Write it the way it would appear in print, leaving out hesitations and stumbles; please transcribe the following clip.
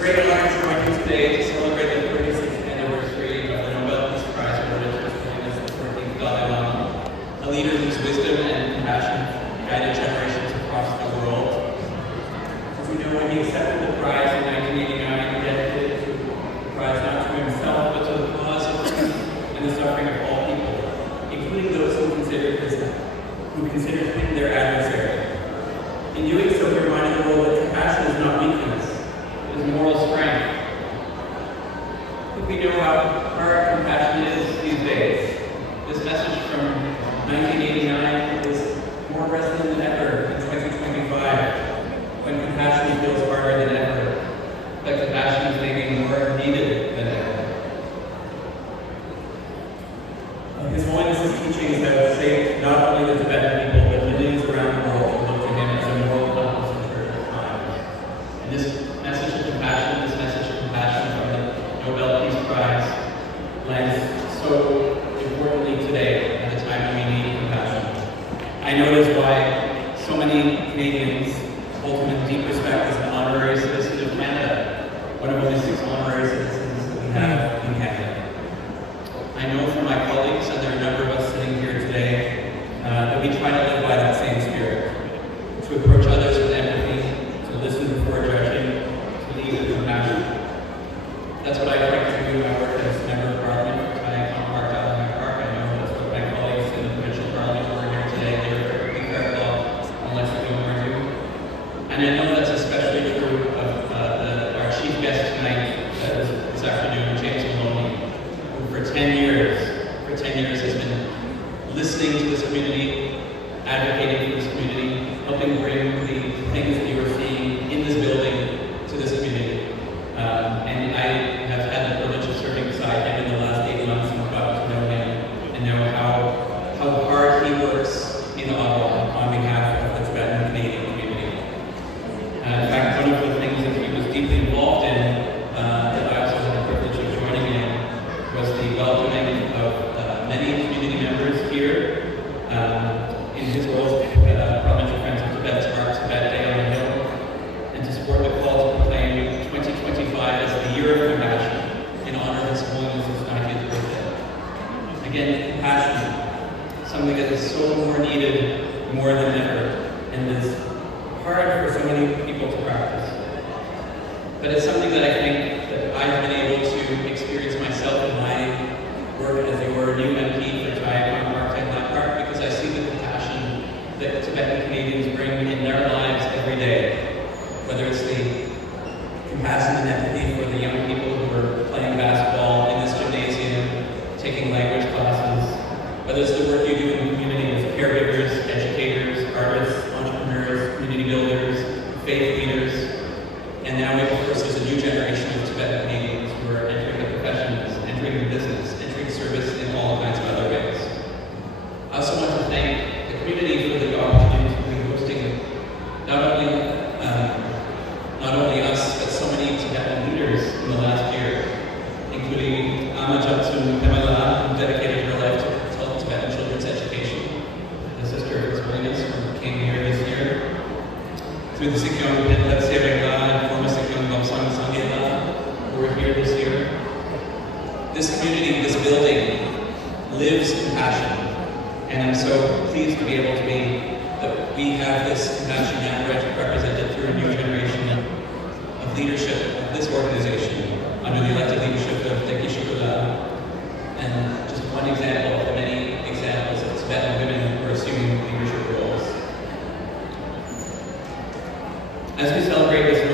great honor to join you today to celebrate the 36th anniversary of the Nobel Peace Prize awarded to His Holiness the 14th Dalai Lama, a leader whose wisdom and compassion guided generations across the world. As we know, when he accepted the prize in 1989, he dedicated the prize not to himself, but to the cause of peace and the suffering of all people, including those who considered him their adversary. In doing so, he reminded the world that compassion is not weakness, it is moral strength. I think we know how hard compassion is these days. This message from 1989 is more resonant than ever in 2025, when compassion feels harder than ever, but compassion is maybe more needed than ever. His Holiness's teachings have shaped not only the Tibetan people, but millions around the world who look to him as a moral compass in turbulent times. And this message of compassion from the Nobel Peace Prize lands so importantly today at a time when we need compassion. I know it is why so many Canadians hold him in deep respect as an honorary citizen of Canada, one of only 6 honorary citizens that we have in Canada. I know from my colleagues, and there are a number of us sitting here today, that we try to live by that same spirit, to approach others with empathy, to listen before judging, to lead with compassion. That's what I try to do in my work as member of Parliament for Tibetan Park, Dalai Park. I know that's what my colleagues in the provincial Parliament who are here today, they're perfectly careful unless we don't want to. And I know that's especially true of our chief guest tonight, this afternoon, James who for 10 years has been listening to this community, advocating for this community, helping bring the things that you are seeing in this building to this community. And I have had the privilege of serving beside him in the last 8 months and gotten to know him and know how hard he works in Hon'ble on behalf of the Tibetan Canadian community. In fact, one of the things that he was deeply involved in that I also had the privilege of joining in was the welcoming of many community members here in his role as Provincial Friends of Tibet's Art Tibet Day on the Hill, and to support the call to proclaim 2025 as the Year of Compassion in honor of His Holiness's 90th birthday. Again, compassion, something that is so more needed more than ever, and is hard for so many people to practice. But it's something that I think that I've been able to experience myself in my work as your new MP for Tibetan Park, because I see the compassion that Tibetan Canadians bring in their lives every day. Whether it's the compassion and empathy for the young people who are playing basketball in this gymnasium, taking language classes, whether it's the work you do in the community as caregivers, educators, artists, entrepreneurs, community builders, faith leaders, and now, of course, there's a new generation of Tibetan Canadians who are entering the professions, entering the business, entering service in all kinds of other ways. I also want to thank the community for the opportunity to be hosting not only us, but so many Tibetan leaders in the last year, including Ama Japsun Pemela, who dedicated her life to Tibetan children's education, the sister of His Holiness, who came here this year, through the Sikyong Pintat Serengla and former Sikyong Lobsang Sangyela, who were here this year. This community, this building, lives compassion, and I'm so pleased to be able to be that we have this compassion now represented through a new generation of leadership of this organization under the elected leadership of Deki Shukula, and just one example of the many examples of Tibetan women who are assuming leadership roles. As we celebrate this